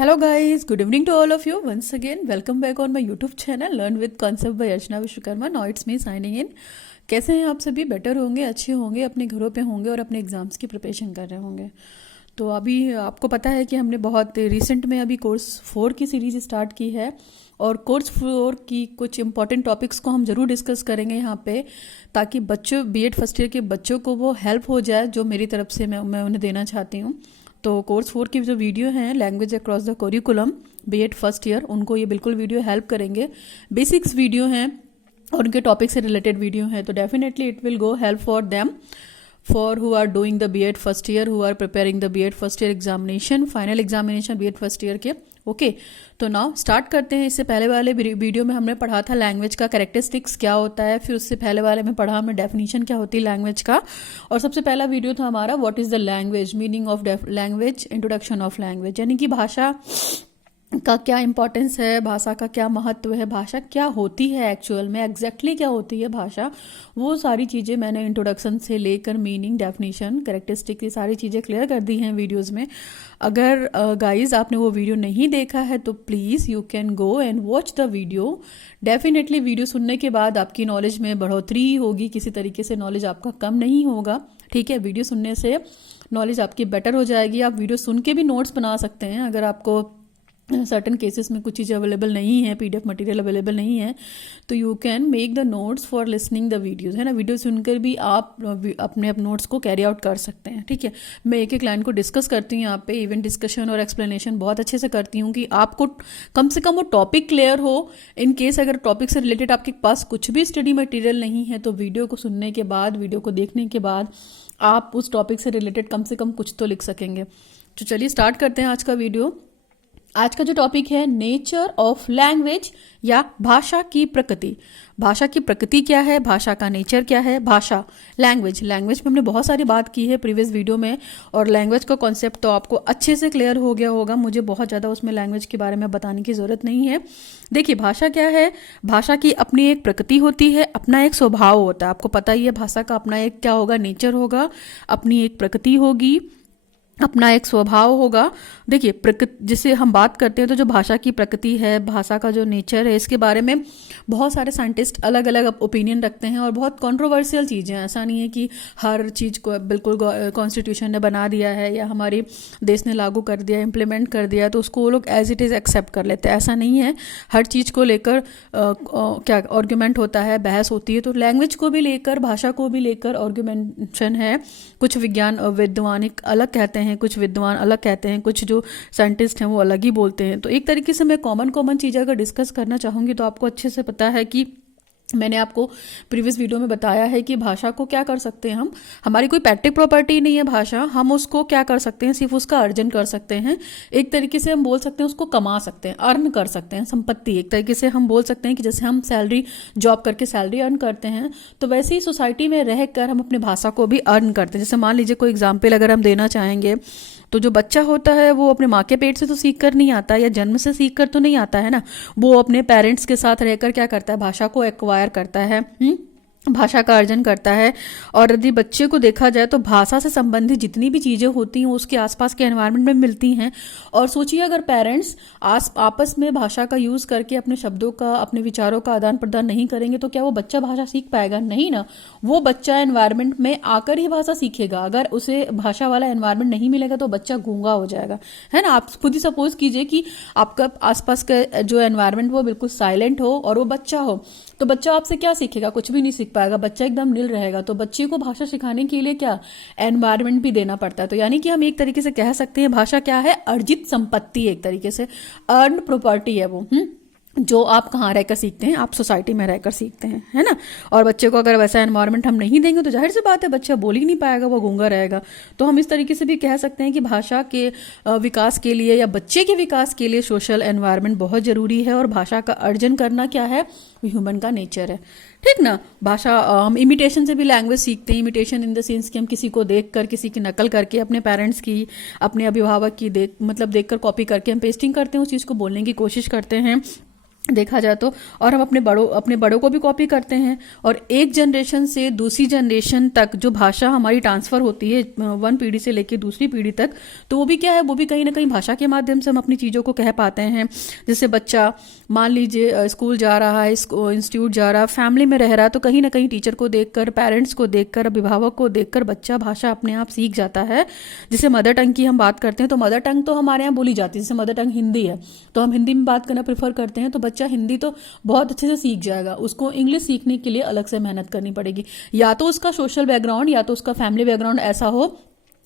Hello guys, good evening to all of you. Once again, welcome back on my YouTube channel Learn with Concept by Archana Vishwakarma. Now it's me signing in. कैसे हैं आप सभी? Better होंगे, अच्छे होंगे, अपने घरों पे होंगे और अपने एग्ज़ाम्स की प्रिपरेशन कर रहे होंगे। तो अभी आपको पता है कि हमने बहुत रिसेंट में अभी कोर्स 4 की सीरीज़ स्टार्ट की है और कोर्स 4 की कुछ इंपॉर्टेंट टॉपिक्स को हम ज़रूर डिस्कस करेंगे यहाँ पे, ताकि बच्चों बीएड फर्स्ट ईयर के बच्चों को वो हेल्प हो जाए जो मेरी तरफ से मैं उन्हें देना चाहती हूँ। तो कोर्स 4 की जो वीडियो हैं language across the curriculum BEd first year, उनको ये बिल्कुल वीडियो हेल्प करेंगे। बेसिक्स वीडियो हैं और उनके टॉपिक से रिलेटेड वीडियो हैं, तो definitely it will go help for them, for who are doing the BEd first year, who are preparing the BEd first year examination, final examination BEd first year के। Okay, तो now start करते हैं। इससे पहले वाले video में हमने पढ़ा था लैंग्वेज का कैरेक्टरिस्टिक्स क्या होता है, फिर उससे पहले वाले में पढ़ा हमने डेफिनेशन क्या होती है लैंग्वेज का, और सबसे पहला वीडियो था हमारा what is the language, meaning of language, introduction of language, यानी कि भाषा का क्या इंपॉर्टेंस है, भाषा का क्या महत्व है, भाषा क्या होती है एक्चुअल में, एग्जैक्टली क्या होती है भाषा, वो सारी चीज़ें मैंने इंट्रोडक्शन से लेकर मीनिंग, डेफिनेशन, कैरेक्टरिस्टिक, ये सारी चीज़ें क्लियर कर दी हैं वीडियोस में। अगर गाइज आपने वो वीडियो नहीं देखा है तो please you can go and watch the video. Definitely video सुनने के बाद आपकी नॉलेज में बढ़ोतरी होगी, किसी तरीके से नॉलेज आपका कम नहीं होगा। ठीक है, वीडियो सुनने से नॉलेज आपकी बेटर हो जाएगी। आप वीडियो सुन के भी नोट्स बना सकते हैं अगर आपको सर्टन केसेस में कुछ चीज़ें अवेलेबल नहीं है, पीडीएफ मटेरियल अवेलेबल नहीं है, तो you can make the notes for listening the videos, है ना। वीडियो सुनकर भी आप अपने नोट्स को कैरी आउट कर सकते हैं। ठीक है, मैं एक एक लाइन को डिस्कस करती हूँ यहाँ पे, इवेंट डिस्कशन और एक्सप्लेनेशन बहुत अच्छे से करती हूँ कि आपको कम से कम वो टॉपिक क्लियर हो। इन केस अगर टॉपिक से रिलेटेड आपके पास कुछ भी स्टडी मटेरियल नहीं है तो वीडियो को सुनने के बाद, वीडियो को देखने के बाद आप उस टॉपिक से रिलेटेड कम से कम कुछ तो लिख सकेंगे। तो चलिए स्टार्ट करते हैं आज का वीडियो। आज का जो टॉपिक है नेचर ऑफ लैंग्वेज या भाषा की प्रकृति। भाषा की प्रकृति क्या है, भाषा का नेचर क्या है। भाषा, लैंग्वेज में हमने बहुत सारी बात की है प्रीवियस वीडियो में, और लैंग्वेज का कॉन्सेप्ट तो आपको अच्छे से क्लियर हो गया होगा। मुझे बहुत ज़्यादा उसमें लैंग्वेज के बारे में बताने की ज़रूरत नहीं है। देखिए भाषा क्या है, भाषा की अपनी एक प्रकृति होती है, अपना एक स्वभाव होता है। आपको पता ही है भाषा का अपना एक क्या होगा, नेचर होगा, अपनी एक प्रकृति होगी, अपना एक स्वभाव होगा। देखिए प्रकृति जिसे हम बात करते हैं, तो जो भाषा की प्रकृति है, भाषा का जो नेचर है, इसके बारे में बहुत सारे साइंटिस्ट अलग अलग ओपिनियन रखते हैं और बहुत कंट्रोवर्शियल चीज़ें हैं। ऐसा नहीं है कि हर चीज़ को बिल्कुल कॉन्स्टिट्यूशन ने बना दिया है या हमारे देश ने लागू कर दिया, इम्प्लीमेंट कर दिया तो उसको वो लोग एज इट इज़ एक्सेप्ट कर लेते हैं। ऐसा नहीं है, हर चीज़ को लेकर क्या आर्ग्यूमेंट होता है, बहस होती है। तो लैंग्वेज को भी लेकर, भाषा को भी लेकर आर्ग्यूमेंशन है। कुछ वैज्ञानिक अलग कहते हैं, कुछ विद्वान अलग कहते हैं, कुछ जो साइंटिस्ट हैं वो अलग ही बोलते हैं। तो एक तरीके से मैं कॉमन चीज़ अगर डिस्कस करना चाहूँगी तो आपको अच्छे से पता है कि मैंने आपको प्रीवियस वीडियो में बताया है कि भाषा को क्या कर सकते हैं हम, हमारी कोई पैट्रिक प्रॉपर्टी नहीं है भाषा, हम उसको क्या कर सकते हैं, सिर्फ उसका अर्जन कर सकते हैं। एक तरीके से हम बोल सकते हैं उसको कमा सकते हैं, अर्न कर सकते हैं, संपत्ति। एक तरीके से हम बोल सकते हैं कि जैसे हम सैलरी जॉब करके सैलरी अर्न करते हैं, तो वैसे ही सोसाइटी में रहकर हम अपनी भाषा को भी अर्न करते हैं। जैसे मान लीजिए कोई एग्जाम्पल अगर हम देना चाहेंगे, तो जो बच्चा होता है वो अपने माँ के पेट से तो सीख कर नहीं आता या जन्म से सीख कर तो नहीं आता है ना, वो अपने पेरेंट्स के साथ रहकर क्या करता है, भाषा को एक्वायर करता है, भाषा का अर्जन करता है। और यदि बच्चे को देखा जाए तो भाषा से संबंधित जितनी भी चीज़ें होती हैं उसके आसपास के एनवायरनमेंट में मिलती हैं। और सोचिए अगर पेरेंट्स आपस में भाषा का यूज़ करके अपने शब्दों का, अपने विचारों का आदान प्रदान नहीं करेंगे तो क्या वो बच्चा भाषा सीख पाएगा? नहीं ना, वो बच्चा एनवायरनमेंट में आकर ही भाषा सीखेगा। अगर उसे भाषा वाला एनवायरनमेंट नहीं मिलेगा तो बच्चा गूंगा हो जाएगा, है ना। आप खुद ही सपोज कीजिए कि आपका आसपास का जो एनवायरनमेंट वो बिल्कुल साइलेंट हो और वो बच्चा हो, तो बच्चा आपसे क्या सीखेगा? कुछ भी नहीं सीख पाएगा, बच्चा एकदम नील रहेगा। तो बच्चे को भाषा सिखाने के लिए क्या एनवायरनमेंट भी देना पड़ता है। तो यानी कि हम एक तरीके से कह सकते हैं भाषा क्या है, अर्जित संपत्ति, एक तरीके से अर्न प्रॉपर्टी है वो, जो आप कहाँ रहकर सीखते हैं, आप सोसाइटी में रहकर सीखते हैं, है ना। और बच्चे को अगर वैसा एनवायरनमेंट हम नहीं देंगे तो जाहिर सी बात है बच्चा बोल ही नहीं पाएगा, वो गूंगा रहेगा। तो हम इस तरीके से भी कह सकते हैं कि भाषा के विकास के लिए या बच्चे के विकास के लिए सोशल एनवायरनमेंट बहुत ज़रूरी है, और भाषा का अर्जन करना क्या है, ह्यूमन का नेचर है। ठीक ना। भाषा हम इमिटेशन से भी लैंग्वेज सीखते हैं। इमिटेशन इन द सेंस कि हम किसी को देखकर, किसी की नकल करके, अपने पेरेंट्स की, अपने अभिभावक की देखकर कॉपी करके हम पेस्टिंग करते हैं, उस चीज़ को बोलने की कोशिश करते हैं। देखा जाए तो। और हम अपने बड़ों को भी कॉपी करते हैं, और एक जनरेशन से दूसरी जनरेशन तक जो भाषा हमारी ट्रांसफर होती है, वन पीढ़ी से लेकर दूसरी पीढ़ी तक, तो वो भी क्या है, वो भी कहीं ना कहीं भाषा के माध्यम से हम अपनी चीज़ों को कह पाते हैं। जैसे बच्चा मान लीजिए स्कूल जा रहा है, इंस्टीट्यूट जा रहा है, फैमिली में रह रहा है, तो कहीं ना कहीं टीचर को देखकर, पेरेंट्स को देखकर, अभिभावक को देखकर बच्चा भाषा अपने आप सीख जाता है। जैसे मदर टंग की हम बात करते हैं, तो मदर टंग तो हमारे यहाँ बोली जाती है, जैसे मदर टंग हिंदी है तो हम हिंदी में बात करना प्रेफर करते हैं, तो बच्चा हिंदी तो बहुत अच्छे से सीख जाएगा। उसको इंग्लिश सीखने के लिए अलग से मेहनत करनी पड़ेगी, या तो उसका सोशल बैकग्राउंड या तो उसका फैमिली बैकग्राउंड ऐसा हो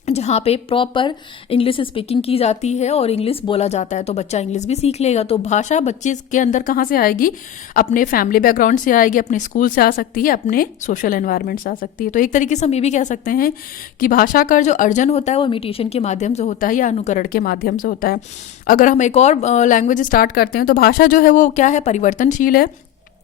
जहाँ पे प्रॉपर इंग्लिश स्पीकिंग की जाती है और इंग्लिश बोला जाता है, तो बच्चा इंग्लिश भी सीख लेगा। तो भाषा बच्चे के अंदर कहाँ से आएगी, अपने फैमिली बैकग्राउंड से आएगी, अपने स्कूल से आ सकती है, अपने सोशल एनवायरनमेंट से आ सकती है। तो एक तरीके से हम ये भी कह सकते हैं कि भाषा का जो अर्जन होता है वो इमिटेशन के माध्यम से होता है या अनुकरण के माध्यम से होता है। अगर हम एक और लैंग्वेज स्टार्ट करते हैं, तो भाषा जो है वो क्या है, परिवर्तनशील है।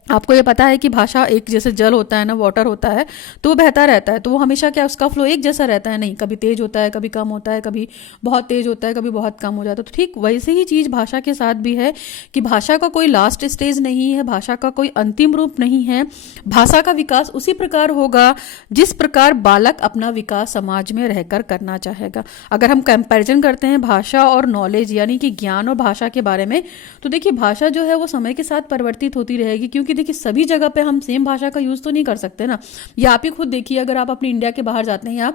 आपको ये पता है कि भाषा एक जैसे जल होता है ना, वाटर होता है, तो वो बहता रहता है, तो वो हमेशा क्या, उसका फ्लो एक जैसा रहता है नहीं, कभी तेज होता है, कभी कम होता है, कभी बहुत तेज होता है, कभी बहुत कम हो जाता है। तो ठीक वैसे ही चीज़ भाषा के साथ भी है कि भाषा का कोई लास्ट स्टेज नहीं है, भाषा का कोई अंतिम रूप नहीं है। भाषा का विकास उसी प्रकार होगा जिस प्रकार बालक अपना विकास समाज में रहकर करना चाहेगा। अगर हम कंपैरिजन करते हैं भाषा और नॉलेज, यानी कि ज्ञान और भाषा के बारे में, तो देखिए भाषा जो है वो समय के साथ परिवर्तित होती रहेगी, क्योंकि देखिए सभी जगह पे हम सेम भाषा का यूज तो नहीं कर सकते ना। या आप ही खुद देखिए, अगर आप अपने इंडिया के बाहर जाते हैं या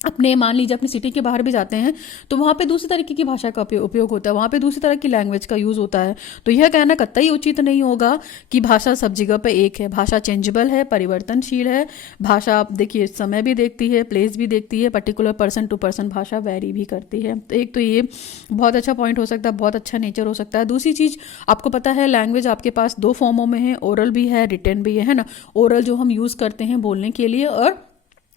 अपने मान लीजिए अपनी सिटी के बाहर भी जाते हैं, तो वहाँ पे दूसरी तरीके की भाषा का उपयोग होता है, वहाँ पे दूसरी तरह की लैंग्वेज का यूज़ होता है। तो यह कहना कतई उचित नहीं होगा कि भाषा सब जगह पे एक है। भाषा चेंजेबल है, परिवर्तनशील है। भाषा आप देखिए समय भी देखती है, प्लेस भी देखती है, पर्टिकुलर पर्सन टू पर्सन भाषा वेरी भी करती है। तो एक तो ये बहुत अच्छा पॉइंट हो सकता है, बहुत अच्छा नेचर हो सकता है। दूसरी चीज़ आपको पता है, लैंग्वेज आपके पास दो फॉर्मों में है, ओरल भी है, रिटन भी है ना। ओरल जो हम यूज़ करते हैं बोलने के लिए, और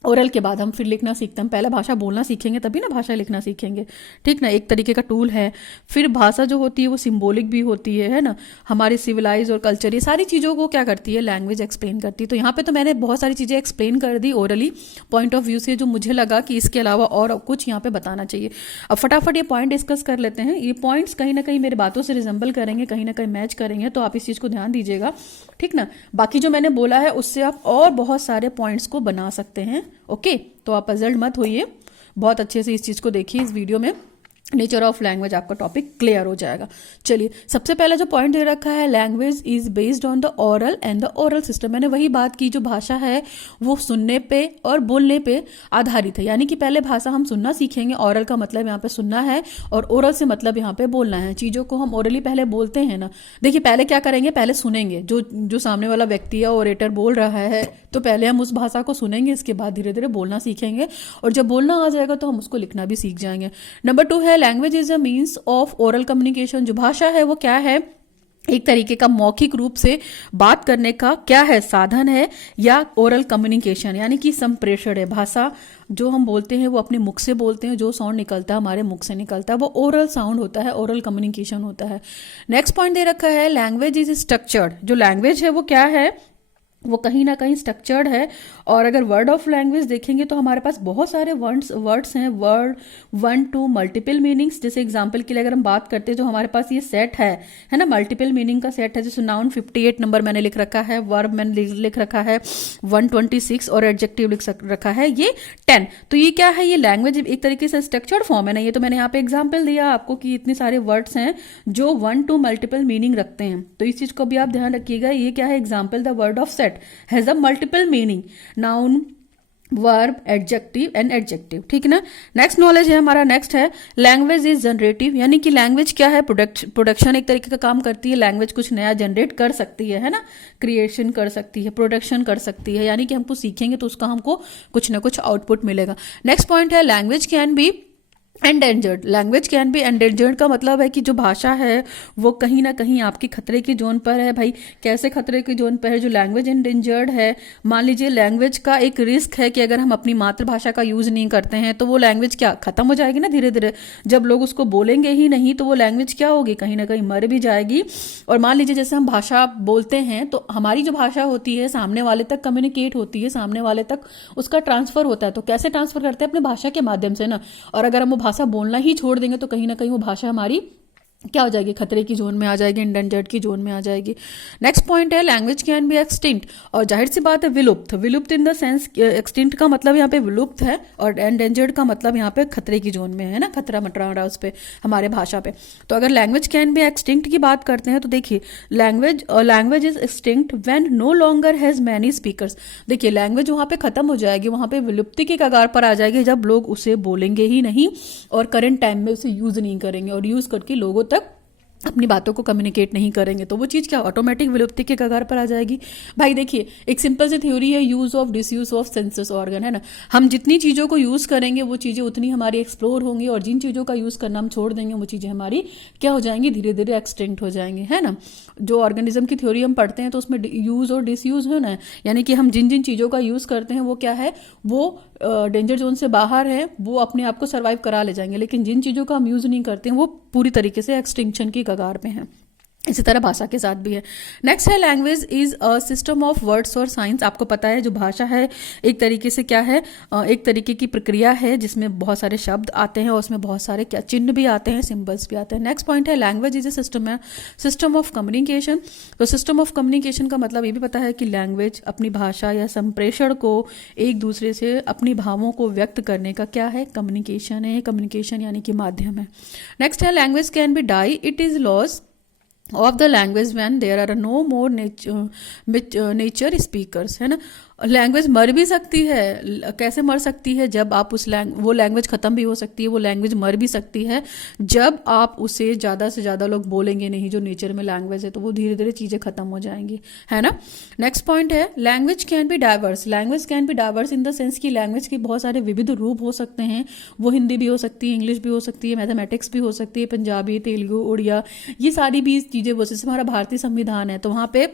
ओरल के बाद हम फिर लिखना सीखते हैं। पहले भाषा बोलना सीखेंगे तभी ना भाषा लिखना सीखेंगे, ठीक ना, एक तरीके का टूल है। फिर भाषा जो होती है वो सिंबॉलिक भी होती है ना, हमारी सिविलाइज और कल्चर, ये सारी चीज़ों को क्या करती है, लैंग्वेज एक्सप्लेन करती है। तो यहाँ पे तो मैंने बहुत सारी चीज़ें एक्सप्लेन कर दी ओरली पॉइंट ऑफ व्यू से, जो मुझे लगा कि इसके अलावा और कुछ यहाँ पे बताना चाहिए। अब फटाफट ये पॉइंट डिस्कस कर लेते हैं। ये पॉइंट्स कहीं ना कहीं मेरी बातों से रिजेंबल करेंगे, कहीं ना कहीं मैच करेंगे, तो आप इस चीज़ को ध्यान दीजिएगा, ठीक ना। बाकी जो मैंने बोला है उससे आप और बहुत सारे पॉइंट्स को बना सकते हैं, ओके। तो आप पजल्ड मत होइए, बहुत अच्छे से इस चीज़ को देखिए। इस वीडियो में नेचर ऑफ लैंग्वेज आपका टॉपिक क्लियर हो जाएगा। चलिए, सबसे पहले जो पॉइंट दे रखा है, language is based on the oral and the oral system. मैंने वही बात की, जो भाषा है वो सुनने पे और बोलने पे आधारित है। यानी कि पहले भाषा हम सुनना सीखेंगे, ओरल का मतलब यहाँ पे सुनना है और ओरल से मतलब यहाँ पे बोलना है। चीज़ों को हम ओरली पहले बोलते हैं ना। देखिए पहले क्या करेंगे, पहले सुनेंगे, जो सामने वाला व्यक्ति या ओरेटर बोल रहा है, तो पहले हम उस भाषा को सुनेंगे, इसके बाद धीरे धीरे बोलना सीखेंगे, और जब बोलना आ जाएगा तो हम उसको लिखना भी सीख जाएंगे। नंबर 2 है, language is a means of oral communication. जो भाषा है वो क्या है, एक तरीके का मौखिक रूप से बात करने का क्या है, साधन है, या ओरल कम्युनिकेशन यानी कि संप्रेषण है। भाषा जो हम बोलते हैं वो अपने मुख से बोलते हैं, जो साउंड निकलता है हमारे मुख से निकलता है वो ओरल साउंड होता है, ओरल कम्युनिकेशन होता है। नेक्स्ट पॉइंट दे रखा है, लैंग्वेज इज स्ट्रक्चर्ड। जो लैंग्वेज है वो क्या है, वो कहीं ना कहीं स्ट्रक्चर्ड है। और अगर वर्ड ऑफ लैंग्वेज देखेंगे तो हमारे पास बहुत सारे वर्ड्स हैं, वर्ड 1 to मल्टीपल मीनिंग्स। जैसे एग्जांपल के लिए अगर हम बात करते हैं, जो हमारे पास ये सेट है ना, मल्टीपल मीनिंग का सेट है। जैसे नाउन 58 नंबर मैंने लिख रखा है, वर्ब मैंने लिख रखा है 126 और एडजेक्टिव लिख रखा है ये 10। तो ये क्या है, ये लैंग्वेज एक तरीके से स्ट्रक्चर्ड फॉर्म है ना। ये तो मैंने यहाँ पे एग्जाम्पल दिया आपको कि इतने सारे वर्ड्स हैं जो 1 to मल्टीपल मीनिंग रखते हैं। तो इस चीज को भी आप ध्यान रखिएगा। ये क्या है, example, the word of set has a multiple meaning, noun, verb, adjective and adjective, ठीक है ना। नेक्स्ट नॉलेज है हमारा, नेक्स्ट है लैंग्वेज इज जनरेटिव। यानी कि लैंग्वेज क्या है, प्रोडक्शन एक तरीके का काम करती है। लैंग्वेज कुछ नया जनरेट कर सकती है ना, क्रिएशन कर सकती है, प्रोडक्शन कर सकती है। यानी कि हम कुछ सीखेंगे तो उसका हमको कुछ ना कुछ आउटपुट मिलेगा। नेक्स्ट पॉइंट है, language can B endangered. Language can B endangered का मतलब है कि जो भाषा है वो कहीं ना कहीं आपकी खतरे की जोन पर है। भाई कैसे खतरे की जोन पर है, जो लैंग्वेज एंडेंजर्ड है, मान लीजिए लैंग्वेज का एक रिस्क है कि अगर हम अपनी मातृभाषा का यूज नहीं करते हैं तो वो लैंग्वेज क्या खत्म हो जाएगी ना धीरे धीरे। जब लोग उसको बोलेंगे ही नहीं तो वो लैंग्वेज क्या होगी, कहीं ना कहीं मर भी जाएगी। और मान लीजिए जैसे हम भाषा बोलते हैं तो हमारी जो भाषा होती है सामने वाले तक कम्युनिकेट होती है, सामने वाले तक उसका ट्रांसफर होता है। तो कैसे ट्रांसफर करते हैं, अपने भाषा के माध्यम से ना। और अगर हम भाषा बोलना ही छोड़ देंगे तो कहीं ना कहीं वो भाषा हमारी क्या हो जाएगी, खतरे की जोन में आ जाएगी, इंडेंजर्ड की जोन में आ जाएगी। नेक्स्ट पॉइंट है लैंग्वेज कैन बी एक्सटिंक्ट, और जाहिर सी बात है विलुप्त, विलुप्त इन द सेंस एक्सटिंक्ट का मतलब यहाँ पे विलुप्त है, और एंडेंजर्ड का मतलब यहाँ पे खतरे की जोन में है ना, खतरा मंडरा रहा है उस पर, हमारे भाषा पे। तो अगर लैंग्वेज कैन बी एक्सटिंक्ट की बात करते हैं तो देखिए language is extinct when no longer has many speakers. देखिए लैंग्वेज वहाँ पे खत्म हो जाएगी, वहाँ पे विलुप्ति की कगार पर आ जाएगी जब लोग उसे बोलेंगे ही नहीं और करंट टाइम में उसे यूज नहीं करेंगे, और यूज करके लोगों तक अपनी बातों को कम्युनिकेट नहीं करेंगे, तो वो चीज़ क्या ऑटोमेटिक विलुप्ति के कगार पर आ जाएगी। भाई देखिए एक सिंपल सी थ्योरी है, use of disuse of census organ, है ना। हम जितनी चीज़ों को यूज़ करेंगे वो चीज़ें उतनी हमारी एक्सप्लोर होंगी, और जिन चीज़ों का यूज़ करना हम छोड़ देंगे वो चीज़ें हमारी क्या हो जाएंगी, धीरे धीरे एक्सटिंक्ट हो जाएंगी, है ना। जो ऑर्गेनिज्म की थ्योरी हम पढ़ते हैं तो उसमें यूज़ और डिसयूज होना है, यानी कि हम जिन जिन चीज़ों का यूज़ करते हैं वो क्या है, वो डेंजर जोन से बाहर है, वो अपने आप को सर्वाइव करा ले जाएंगे, लेकिन जिन चीज़ों का हम यूज़ नहीं करते हैं वो पूरी तरीके से एक्सटिंक्शन की कगार पे हैं। इसी तरह भाषा के साथ भी है। नेक्स्ट है language is a system of words और साइंस। आपको पता है जो भाषा है एक तरीके से क्या है, एक तरीके की प्रक्रिया है जिसमें बहुत सारे शब्द आते हैं और उसमें बहुत सारे क्या चिन्ह भी आते हैं, सिंबल्स भी आते हैं। नेक्स्ट पॉइंट है लैंग्वेज इज ए सिस्टम, है सिस्टम ऑफ कम्युनिकेशन। तो सिस्टम ऑफ कम्युनिकेशन का मतलब ये भी पता है कि लैंग्वेज अपनी भाषा या संप्रेषण को एक दूसरे से अपनी भावों को व्यक्त करने का क्या है, कम्युनिकेशन है, कम्युनिकेशन यानी कि माध्यम है। नेक्स्ट है language can be die, it is loss of the language when there are no more nature speakers, है ना। लैंग्वेज मर भी सकती है, कैसे मर सकती है, जब आप वो लैंग्वेज खत्म भी हो सकती है, वो लैंग्वेज मर भी सकती है जब आप उसे ज़्यादा से ज़्यादा लोग बोलेंगे नहीं जो नेचर में लैंग्वेज है, तो वो धीरे धीरे चीज़ें खत्म हो जाएंगी, है ना। नेक्स्ट पॉइंट है language can B diverse. Language can B diverse in the sense की लैंग्वेज के बहुत सारे विविध रूप हो सकते हैं, वो हिंदी भी हो सकती है, इंग्लिश भी हो सकती है, मैथमेटिक्स भी हो सकती है, पंजाबी, तेलुगु, उड़िया, ये सारी भी चीज़ें, वो जैसे हमारा भारतीय संविधान है तो वहाँ पे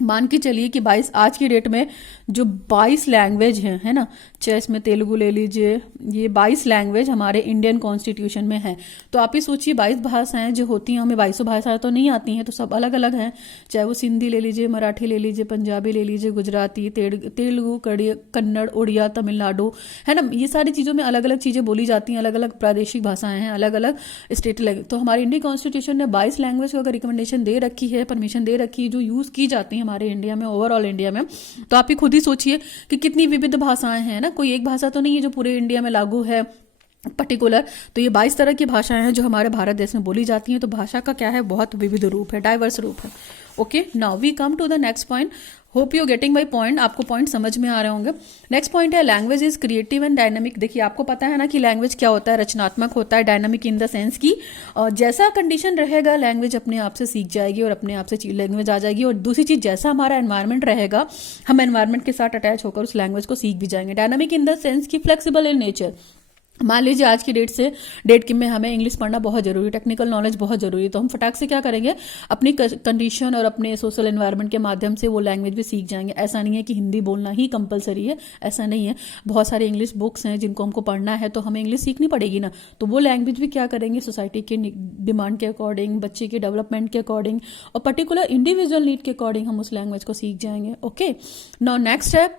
मान के चलिए कि 22 आज की डेट में जो 22 लैंग्वेज हैं, है ना, चाहे इसमें तेलुगु ले लीजिए, ये 22 लैंग्वेज हमारे इंडियन कॉन्स्टिट्यूशन में है। तो आप ही सोचिए 22 भाषाएं जो होती हैं, हमें 22 भाषाएं तो नहीं आती हैं, तो सब अलग अलग हैं, चाहे वो सिंधी ले लीजिए, मराठी ले लीजिए, पंजाबी ले लीजिए, गुजराती, तेलुगु, कन्नड़, उड़िया, तमिलनाडु, है ना। ये सारी चीज़ों में अलग अलग चीज़ें बोली जाती हैं, अलग अलग प्रादेशिक भाषाएं हैं, अलग अलग स्टेट। तो हमारे इंडियन कॉन्स्टिट्यूशन ने 22 लैंग्वेज को अगर रिकमेंडेशन दे रखी है, परमिशन दे रखी है, जो यूज़ की जाती है हमारे इंडिया में, ओवरऑल इंडिया में, तो आप ही खुद ही सोचिए कि कितनी विविध भाषाएं हैं ना। कोई एक भाषा तो नहीं है जो पूरे इंडिया में लागू है पर्टिकुलर, तो ये 22 तरह की भाषाएं हैं जो हमारे भारत देश में बोली जाती हैं। तो भाषा का क्या है, बहुत विविध रूप है, डाइवर्स रूप है। Okay, now we come to the next point. Hope you getting my point, आपको पॉइंट समझ में आ रहे होंगे। नेक्स्ट पॉइंट है language is creative and dynamic. देखिए आपको पता है ना कि लैंग्वेज क्या होता है, रचनात्मक होता है, डायनामिक इन द सेंस की जैसा कंडीशन रहेगा लैंग्वेज अपने आप से सीख जाएगी और अपने आप से लैंग्वेज आ जाएगी। और दूसरी चीज, जैसा हमारा एनवायरमेंट रहेगा हम एनवायरमेंट के साथ अटैच होकर उस लैंग्वेज को सीख भी जाएंगे। डायनामिक इन द सेंस की फ्लेक्सिबल इन नेचर। मान लीजिए आज की डेट में हमें इंग्लिश पढ़ना बहुत जरूरी, टेक्निकल नॉलेज बहुत जरूरी है, तो हम फटाक से क्या करेंगे, अपनी कंडीशन और अपने सोशल एनवायरनमेंट के माध्यम से वो लैंग्वेज भी सीख जाएंगे। ऐसा नहीं है कि हिंदी बोलना ही कंपलसरी है, ऐसा नहीं है। बहुत सारे इंग्लिश बुक्स हैं जिनको हमको पढ़ना है, तो हमें इंग्लिश सीखनी पड़ेगी ना, तो वो लैंग्वेज भी क्या करेंगे, सोसाइटी के डिमांड के अकॉर्डिंग, बच्चे के डेवलपमेंट के अकॉर्डिंग और पर्टिकुलर इंडिविजुअल नीड के अकॉर्डिंग हम उस लैंग्वेज को सीख जाएंगे। ओके, नाउ नेक्स्ट है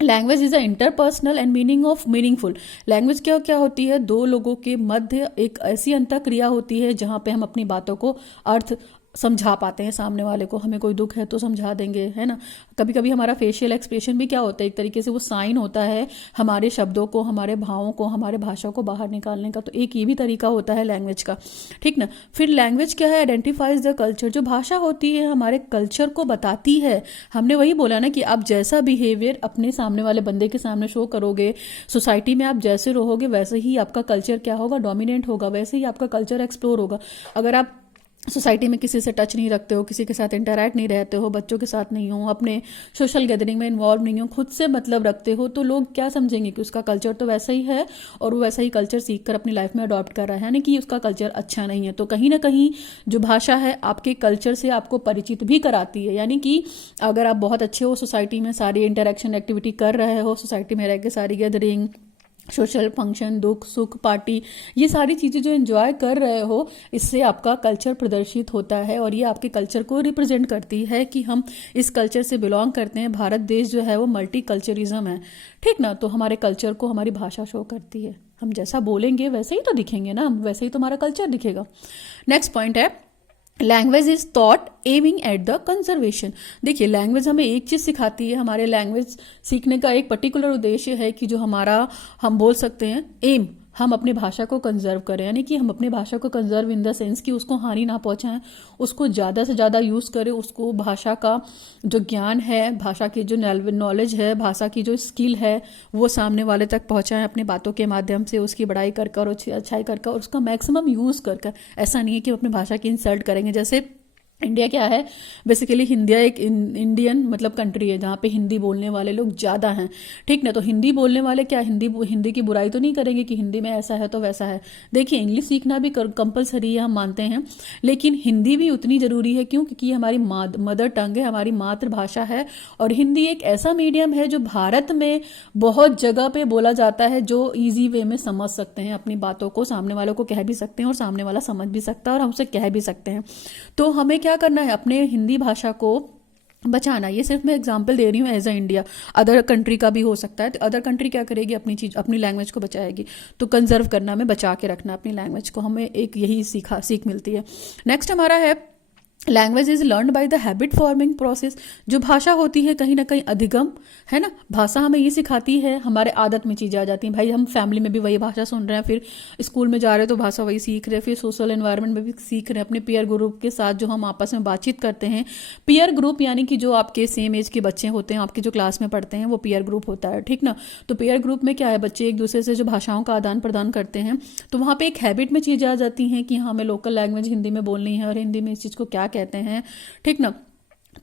language is a interpersonal and meaning of meaningful. Language क्या क्या होती है, दो लोगों के मध्य एक ऐसी अंतःक्रिया होती है जहाँ पे हम अपनी बातों को अर्थ समझा पाते हैं सामने वाले को। हमें कोई दुख है तो समझा देंगे, है ना। कभी कभी हमारा फेशियल एक्सप्रेशन भी क्या होता है, एक तरीके से वो साइन होता है हमारे शब्दों को, हमारे भावों को, हमारे भाषा को बाहर निकालने का। तो एक ये भी तरीका होता है लैंग्वेज का, ठीक ना। फिर लैंग्वेज क्या है, आइडेंटिफाइज द कल्चर। जो भाषा होती है हमारे कल्चर को बताती है। हमने वही बोला ना कि आप जैसा बिहेवियर अपने सामने वाले बंदे के सामने शो करोगे, सोसाइटी में आप जैसे रहोगे वैसे ही आपका कल्चर क्या होगा, डोमिनेंट होगा, वैसे ही आपका कल्चर एक्सप्लोर होगा। अगर आप सोसाइटी में किसी से टच नहीं रखते हो, किसी के साथ इंटरैक्ट नहीं रहते हो, बच्चों के साथ नहीं हो, अपने सोशल गैदरिंग में इन्वॉल्व नहीं हो, खुद से मतलब रखते हो, तो लोग क्या समझेंगे कि उसका कल्चर तो वैसा ही है और वो वैसा ही कल्चर सीख कर अपनी लाइफ में अडॉप्ट कर रहा है, यानी कि उसका कल्चर अच्छा नहीं है। तो कहीं ना कहीं जो भाषा है आपके कल्चर से आपको परिचित भी कराती है। यानी कि अगर आप बहुत अच्छे हो, सोसाइटी में सारी इंटरेक्शन एक्टिविटी कर रहे हो, सोसाइटी में रह के सारी गैदरिंग, सोशल फंक्शन, दुख सुख, पार्टी, ये सारी चीज़ें जो एंजॉय कर रहे हो, इससे आपका कल्चर प्रदर्शित होता है और ये आपके कल्चर को रिप्रेजेंट करती है कि हम इस कल्चर से बिलोंग करते हैं। भारत देश जो है वो मल्टी कल्चरिज्म है, ठीक ना। तो हमारे कल्चर को हमारी भाषा शो करती है। हम जैसा बोलेंगे वैसे ही तो दिखेंगे ना, हम वैसे ही तो हमारा कल्चर दिखेगा। नेक्स्ट पॉइंट है language is thought aiming at the conservation. देखिए लैंग्वेज हमें एक चीज सिखाती है, हमारे लैंग्वेज सीखने का एक पर्टिकुलर उद्देश्य है कि जो हमारा, हम बोल सकते हैं एम, हम अपनी भाषा को कंजर्व करें, यानी कि हम अपनी भाषा को कंजर्व इन द सेंस कि उसको हानि ना पहुंचाएं, उसको ज़्यादा से ज़्यादा यूज़ करें, उसको भाषा का जो ज्ञान है, भाषा की जो नॉलेज है, भाषा की जो स्किल है, वो सामने वाले तक पहुंचाएं अपनी बातों के माध्यम से, उसकी बड़ाई कर कर और अच्छाई कर कर और उसका मैक्सिमम यूज़ कर कर। ऐसा नहीं है कि हम अपनी भाषा की इंसल्ट करेंगे। जैसे इंडिया क्या है, बेसिकली इंडिया एक इंडियन मतलब कंट्री है जहाँ पे हिंदी बोलने वाले लोग ज़्यादा हैं, ठीक ना। तो हिंदी बोलने वाले क्या हिंदी की बुराई तो नहीं करेंगे कि हिंदी में ऐसा है तो वैसा है। देखिए इंग्लिश सीखना भी कंपलसरी है, हम मानते हैं, लेकिन हिंदी भी उतनी ज़रूरी है। क्यों? क्योंकि ये हमारी मदर टंग है, हमारी मातृभाषा है, और हिंदी एक ऐसा मीडियम है जो भारत में बहुत जगह पे बोला जाता है, जो ईजी वे में समझ सकते हैं अपनी बातों को, सामने वालों को कह भी सकते हैं और सामने वाला समझ भी सकता है और हमसे कह भी सकते हैं। तो हमें क्या करना है, अपने हिंदी भाषा को बचाना। ये सिर्फ मैं एग्जांपल दे रही हूँ as a India, other country का भी हो सकता है। तो अदर कंट्री क्या करेगी, अपनी लैंग्वेज को बचाएगी। तो कंजर्व करना, में बचा के रखना अपनी लैंग्वेज को, हमें एक यही सीख मिलती है। नेक्स्ट हमारा है language is learn by the habit forming process. जो भाषा होती है कहीं ना कहीं अधिगम है ना, भाषा हमें ये सिखाती है, हमारे आदत में चीज़ें आ जाती हैं। भाई हम फैमिली में भी वही भाषा सुन रहे हैं, फिर स्कूल में जा रहे हैं तो भाषा वही सीख रहे हैं, फिर सोशल एनवायरनमेंट में भी सीख रहे हैं, अपने पीयर ग्रुप के साथ जो हम आपस में बातचीत करते हैं। पीयर ग्रुप यानी कि जो आपके सेम एज के बच्चे होते हैं, आपके जो क्लास में पढ़ते हैं, वो पीयर ग्रुप होता है, ठीक ना। तो पीयर ग्रुप में क्या है, बच्चे एक दूसरे से जो भाषाओं का आदान प्रदान करते हैं, तो वहाँ पे एक हैबिट में चीज़ें आ जाती हैं कि हाँ हमें लोकल लैंग्वेज हिंदी में बोलनी है और हिंदी में इस चीज़ को क्या कहते हैं, ठीक ना।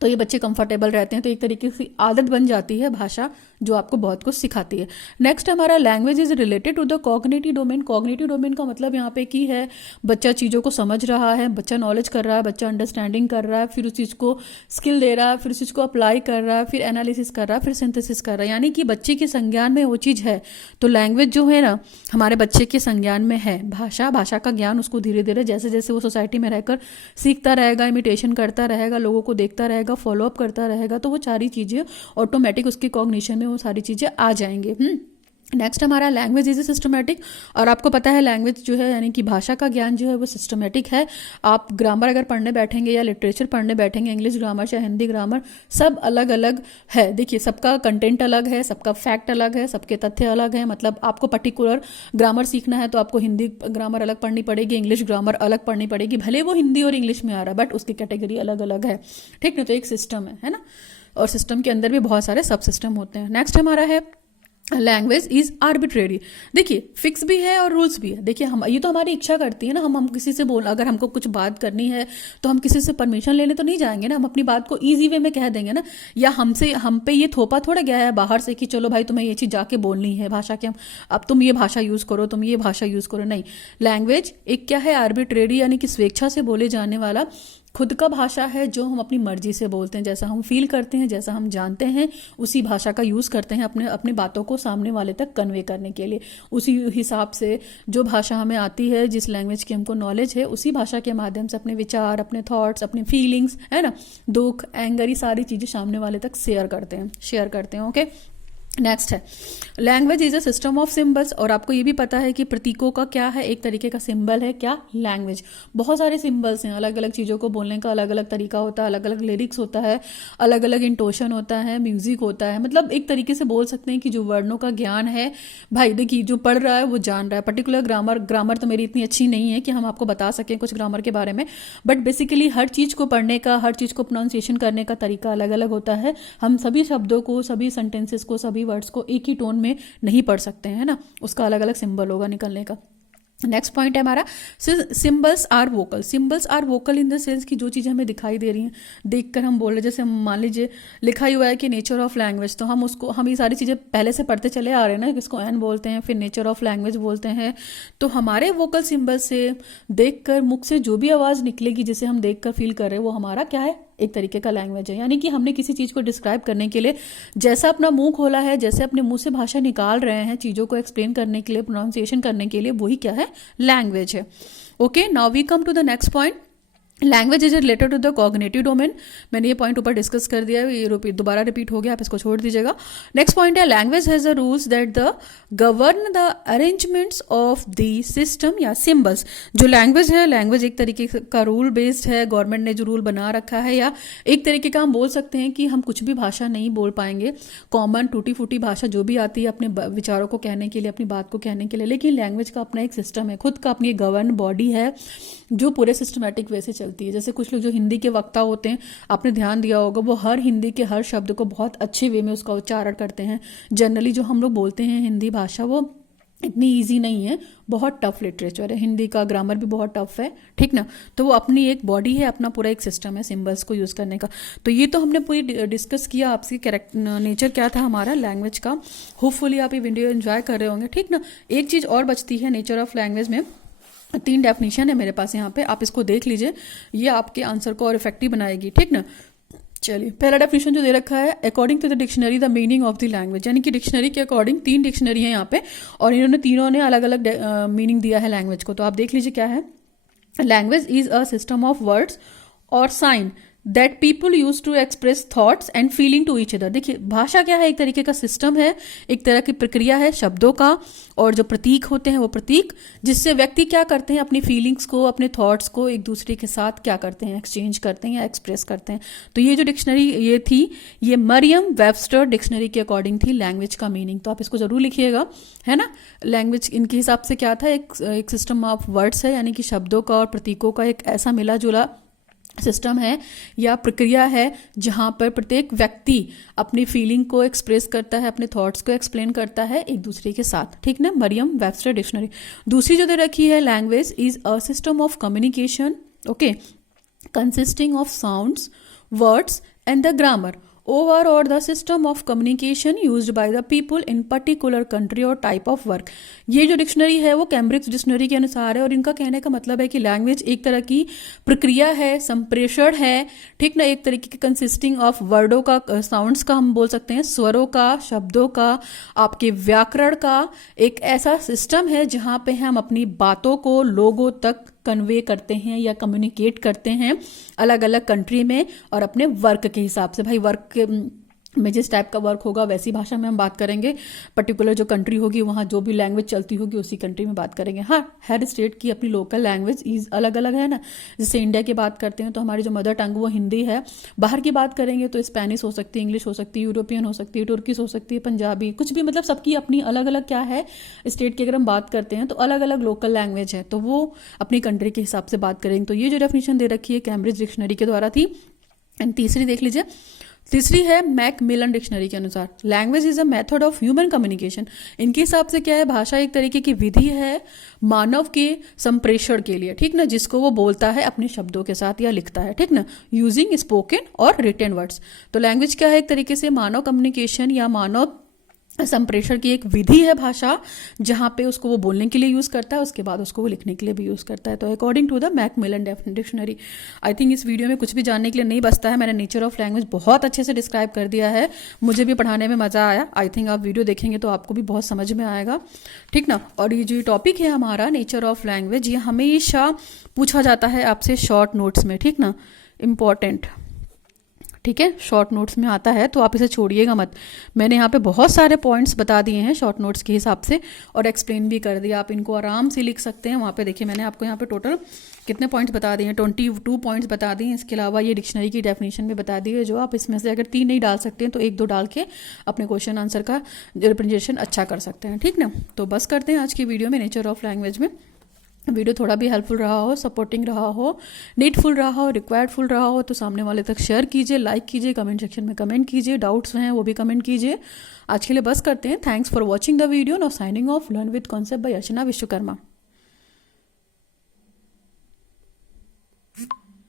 तो ये बच्चे कंफर्टेबल रहते हैं, तो एक तरीके से आदत बन जाती है भाषा, जो आपको बहुत कुछ सिखाती है। नेक्स्ट हमारा language is related to the cognitive domain. Cognitive domain का मतलब यहाँ पे की है बच्चा चीज़ों को समझ रहा है, बच्चा नॉलेज कर रहा है, बच्चा अंडरस्टैंडिंग कर रहा है, फिर उस चीज़ को स्किल दे रहा है, फिर उस चीज़ को अप्लाई कर रहा है, फिर एनालिसिस कर रहा है, फिर सिंथेसिस कर रहा है, यानी कि बच्चे के संज्ञान में वो चीज़ है। तो लैंग्वेज जो है ना हमारे बच्चे के संज्ञान में है, भाषा का ज्ञान उसको धीरे धीरे जैसे जैसे वो सोसाइटी में रहकर सीखता रहेगा, इमिटेशन करता रहेगा, लोगों को देखता रहेगा, फॉलोअप करता रहेगा, तो वो सारी चीज़ें ऑटोमेटिक उसकी कॉग्निशन में वो सारी चीज़ें आ जाएंगे। नेक्स्ट हमारा लैंग्वेज इज सिस्टमेटिक। और आपको पता है लैंग्वेज जो है यानी कि भाषा का ज्ञान जो है वो सिस्टमेटिक है। आप ग्रामर अगर पढ़ने बैठेंगे या लिटरेचर पढ़ने बैठेंगे, इंग्लिश ग्रामर या हिंदी ग्रामर, सब अलग अलग है। देखिए सबका कंटेंट अलग है, सबका फैक्ट अलग है, सबके तथ्य अलग है। मतलब आपको पर्टिकुलर ग्रामर सीखना है तो आपको हिंदी ग्रामर अलग पढ़नी पड़ेगी, इंग्लिश ग्रामर अलग पढ़नी पड़ेगी, भले वो हिंदी और इंग्लिश में आ रहा है बट उसकी कैटेगरी अलग अलग है, ठीक ना। तो एक सिस्टम है ना, और सिस्टम के अंदर भी बहुत सारे सब सिस्टम होते हैं। नेक्स्ट हमारा है लैंग्वेज इज आर्बिट्रेरी। देखिए फिक्स भी है और रूल्स भी है। देखिए हम ये तो हमारी इच्छा करती है ना, हम किसी से बोल, अगर हमको कुछ बात करनी है तो हम किसी से परमिशन लेने तो नहीं जाएंगे ना, हम अपनी बात को इजी वे में कह देंगे ना। या हम पे ये थोपा थोड़ा गया है बाहर से कि चलो भाई तुम्हें ये चीज़ जाके बोलनी है भाषा के, अब तुम ये भाषा यूज़ करो, तुम ये भाषा यूज़ करो, नहीं। लैंग्वेज एक क्या है, आर्बिट्रेरी यानी कि स्वेच्छा से बोले जाने वाला खुद का भाषा है, जो हम अपनी मर्जी से बोलते हैं, जैसा हम फील करते हैं, जैसा हम जानते हैं, उसी भाषा का यूज़ करते हैं अपने बातों को सामने वाले तक कन्वे करने के लिए। उसी हिसाब से जो भाषा हमें आती है, जिस लैंग्वेज की हमको नॉलेज है, उसी भाषा के माध्यम से अपने विचार, अपने थॉट्स, अपनी फीलिंग्स है ना, दुख, एंगर, ये सारी चीज़ें सामने वाले तक शेयर करते हैं। ओके, नेक्स्ट है language is a system of symbols. और आपको ये भी पता है कि प्रतीकों का क्या है, एक तरीके का सिंबल है क्या, लैंग्वेज। बहुत सारे सिंबल्स हैं, अलग अलग चीज़ों को बोलने का अलग अलग तरीका होता है, अलग अलग लिरिक्स होता है, अलग अलग इंटोशन होता है, म्यूजिक होता है। मतलब एक तरीके से बोल सकते हैं कि जो वर्णों का ज्ञान है, भाई देखिए जो पढ़ रहा है वो जान रहा है। पर्टिकुलर ग्रामर तो मेरी इतनी अच्छी नहीं है कि हम आपको बता सकें कुछ ग्रामर के बारे में, बट बेसिकली हर चीज़ को पढ़ने का, हर चीज़ को प्रोनाउंसिएशन करने का तरीका अलग अलग होता है। हम सभी शब्दों को, सभी सेंटेंसेस को, सभी वर्ड्स को एक ही टोन में नहीं पढ़ सकते हैं ना, उसका अलग अलग सिंबल होगा निकलने का। नेक्स्ट पॉइंट है हमारा symbols are vocal. Symbols are vocal in the sense कि जो चीज़ें हमें दिखाई दे रही हैं, देखकर हम बोल रहे, जैसे मान लीजिए लिखा ही हुआ है कि नेचर ऑफ लैंग्वेज, तो हम ये सारी चीज़ें पहले से पढ़ते चले आ रहे हैं ना, इसको एन बोलते हैं, फिर नेचर ऑफ लैंग्वेज बोलते हैं। तो हमारे वोकल सिंबल से देखकर मुख से जो भी आवाज़ निकलेगी, जिसे हम देखकर फील कर रहे हैं, वो हमारा क्या है, एक तरीके का लैंग्वेज है। यानी कि हमने किसी चीज़ को डिस्क्राइब करने के लिए जैसा अपना मुंह खोला है, जैसे अपने मुंह से भाषा निकाल रहे हैं चीज़ों को एक्सप्लेन करने के लिए, प्रोनाउंसिएशन करने के लिए, वही क्या है, लैंग्वेज है। Okay, now we come to the next point. Language is related to the cognitive domain. मैंने ये पॉइंट ऊपर डिस्कस कर दिया है, ये दोबारा रिपीट हो गया, आप इसको छोड़ दीजिएगा। नेक्स्ट पॉइंट है language has a rules that the govern the arrangements of the system या सिम्बल्स। जो लैंग्वेज है, लैंग्वेज एक तरीके का रूल बेस्ड है, गवर्नमेंट ने जो रूल बना रखा है, या एक तरीके का हम बोल सकते हैं कि हम कुछ भी भाषा नहीं बोल पाएंगे, कॉमन टूटी फूटी भाषा जो भी आती है अपने विचारों को कहने के लिए, अपनी बात को कहने के लिए, लेकिन लैंग्वेज का अपना एक सिस्टम है, खुद का अपनी एक गवर्न बॉडी है जो पूरे सिस्टमैटिक वे से चलती है। जैसे कुछ लोग जो हिंदी के वक्ता होते हैं, आपने ध्यान दिया होगा, वो हर हिंदी के हर शब्द को बहुत अच्छे वे में उसका उच्चारण करते हैं। जनरली जो हम लोग बोलते हैं हिंदी भाषा, वो इतनी इजी नहीं है, बहुत टफ लिटरेचर है, हिंदी का ग्रामर भी बहुत टफ है, ठीक ना। तो वो अपनी एक बॉडी है, अपना पूरा एक सिस्टम है सिंबल्स को यूज़ करने का। तो ये तो हमने पूरी डिस्कस किया आपसे नेचर क्या था हमारा लैंग्वेज का। होपफुली आप ये वीडियो एंजॉय कर रहे होंगे, ठीक ना। एक चीज़ और बचती है नेचर ऑफ लैंग्वेज में, 3 डेफिनेशन है मेरे पास यहाँ पे, आप इसको देख लीजिए, ये आपके आंसर को और इफेक्टिव बनाएगी, ठीक ना। चलिए, पहला डेफिनेशन जो दे रखा है, according to the dictionary the meaning of the language, यानी कि डिक्शनरी के अकॉर्डिंग 3 डिक्शनरी है यहाँ पे, और इन्होंने तीनों ने अलग अलग मीनिंग दिया है लैंग्वेज को। तो आप देख लीजिए क्या है। Language is a system of words और sign that people use to express thoughts and feeling to each other. देखिए, भाषा क्या है, एक तरीके का सिस्टम है, एक तरह की प्रक्रिया है शब्दों का, और जो प्रतीक होते हैं वो प्रतीक, जिससे व्यक्ति क्या करते हैं, अपनी फीलिंग्स को, अपने थॉट्स को एक दूसरे के साथ क्या करते हैं, एक्सचेंज करते हैं या एक्सप्रेस करते हैं। तो ये जो डिक्शनरी ये थी, ये मरियम वेबस्टर डिक्शनरी के अकॉर्डिंग थी लैंग्वेज का मीनिंग। तो आप इसको जरूर लिखिएगा, है ना। लैंग्वेज इनके हिसाब से क्या था, एक सिस्टम ऑफ वर्ड्स है, यानी कि शब्दों का और प्रतीकों का एक ऐसा मिला जुला सिस्टम है या प्रक्रिया है जहाँ पर प्रत्येक व्यक्ति अपनी फीलिंग को एक्सप्रेस करता है, अपने थॉट्स को एक्सप्लेन करता है एक दूसरे के साथ, ठीक ना। Merriam Webster dictionary. दूसरी जो दे रखी है, language is a system of communication, okay, consisting of sounds, words and the grammar over or the system of communication used by the people in particular country or type of work। ये जो dictionary है वो Cambridge dictionary के अनुसार है, और इनका कहने का मतलब है कि लैंग्वेज एक तरह की प्रक्रिया है, संप्रेषण है, ठीक ना, एक तरीके के कंसिस्टिंग ऑफ वर्डों का, साउंड्स का हम बोल सकते हैं, स्वरों का, शब्दों का, आपके व्याकरण का एक ऐसा सिस्टम है जहाँ पे हम अपनी बातों को लोगों तक कन्वे करते हैं या कम्युनिकेट करते हैं अलग अलग कंट्री में और अपने वर्क के हिसाब से। भाई वर्क में जिस टाइप का वर्क होगा वैसी भाषा में हम बात करेंगे, पर्टिकुलर जो कंट्री होगी वहाँ जो भी लैंग्वेज चलती होगी उसी कंट्री में बात करेंगे। हाँ, हर स्टेट की अपनी लोकल लैंग्वेज इज अलग अलग है ना। जैसे इंडिया की बात करते हैं तो हमारी जो मदर टंग वो हिंदी है, बाहर की बात करेंगे तो स्पेनिश हो सकती है, इंग्लिश हो सकती है, यूरोपियन हो सकती है, तुर्किश हो सकती है, पंजाबी, कुछ भी, मतलब सबकी अपनी अलग अलग क्या है स्टेट की अगर हम बात करते हैं तो अलग अलग लोकल लैंग्वेज है, तो वो अपनी कंट्री के हिसाब से बात करेंगे। तो ये जो डेफिनेशन दे रखी है कैम्ब्रिज डिक्शनरी के द्वारा थी। एंड तीसरी देख लीजिए, तीसरी है मैकमिलन डिक्शनरी के अनुसार, language is a method of human communication. इनके हिसाब से क्या है, भाषा एक तरीके की विधि है मानव के संप्रेषण के लिए, ठीक ना, जिसको वो बोलता है अपने शब्दों के साथ या लिखता है, ठीक ना, यूजिंग स्पोकन और रिटन वर्ड्स। तो लैंग्वेज क्या है, एक तरीके से मानव कम्युनिकेशन या मानव संप्रेषण की एक विधि है भाषा, जहाँ पे उसको वो बोलने के लिए यूज़ करता है, उसके बाद उसको वो लिखने के लिए भी यूज़ करता है। तो according to the Macmillan dictionary. I think इस वीडियो में कुछ भी जानने के लिए नहीं बचता है, मैंने नेचर ऑफ लैंग्वेज बहुत अच्छे से डिस्क्राइब कर दिया है, मुझे भी पढ़ाने में मज़ा आया। आई थिंक आप वीडियो देखेंगे तो आपको भी बहुत समझ में आएगा, ठीक ना। और ये जो टॉपिक है हमारा नेचर ऑफ लैंग्वेज, ये हमेशा पूछा जाता है आपसे शॉर्ट नोट्स में, ठीक ना, इम्पॉर्टेंट, ठीक है, शॉर्ट नोट्स में आता है, तो आप इसे छोड़िएगा मत। मैंने यहाँ पे बहुत सारे पॉइंट्स बता दिए हैं शॉर्ट नोट्स के हिसाब से और एक्सप्लेन भी कर दिया, आप इनको आराम से लिख सकते हैं। वहाँ पे देखिए मैंने आपको यहाँ पे टोटल कितने पॉइंट्स बता दिए हैं, 22 पॉइंट्स बता दिए हैं। इसके अलावा ये डिक्शनरी की डेफिनेशन भी बता दी है, जो आप इसमें से अगर 3 नहीं डाल सकते हैं तो 1-2 डाल के अपने क्वेश्चन आंसर का रिप्रेजेंटेशन अच्छा कर सकते हैं, ठीक ना। तो बस करते हैं आज की वीडियो में नेचर ऑफ लैंग्वेज में। वीडियो थोड़ा भी हेल्पफुल रहा हो, सपोर्टिंग रहा हो, नीडफुल रहा हो, रिक्वायर्डफुल रहा हो तो सामने वाले तक शेयर कीजिए, लाइक कीजिए, कमेंट सेक्शन में कमेंट कीजिए, डाउट्स हैं वो भी कमेंट कीजिए। आज के लिए बस करते हैं। Thanks for watching the video. Now signing off, learn with concept bye Archana Vishwakarma.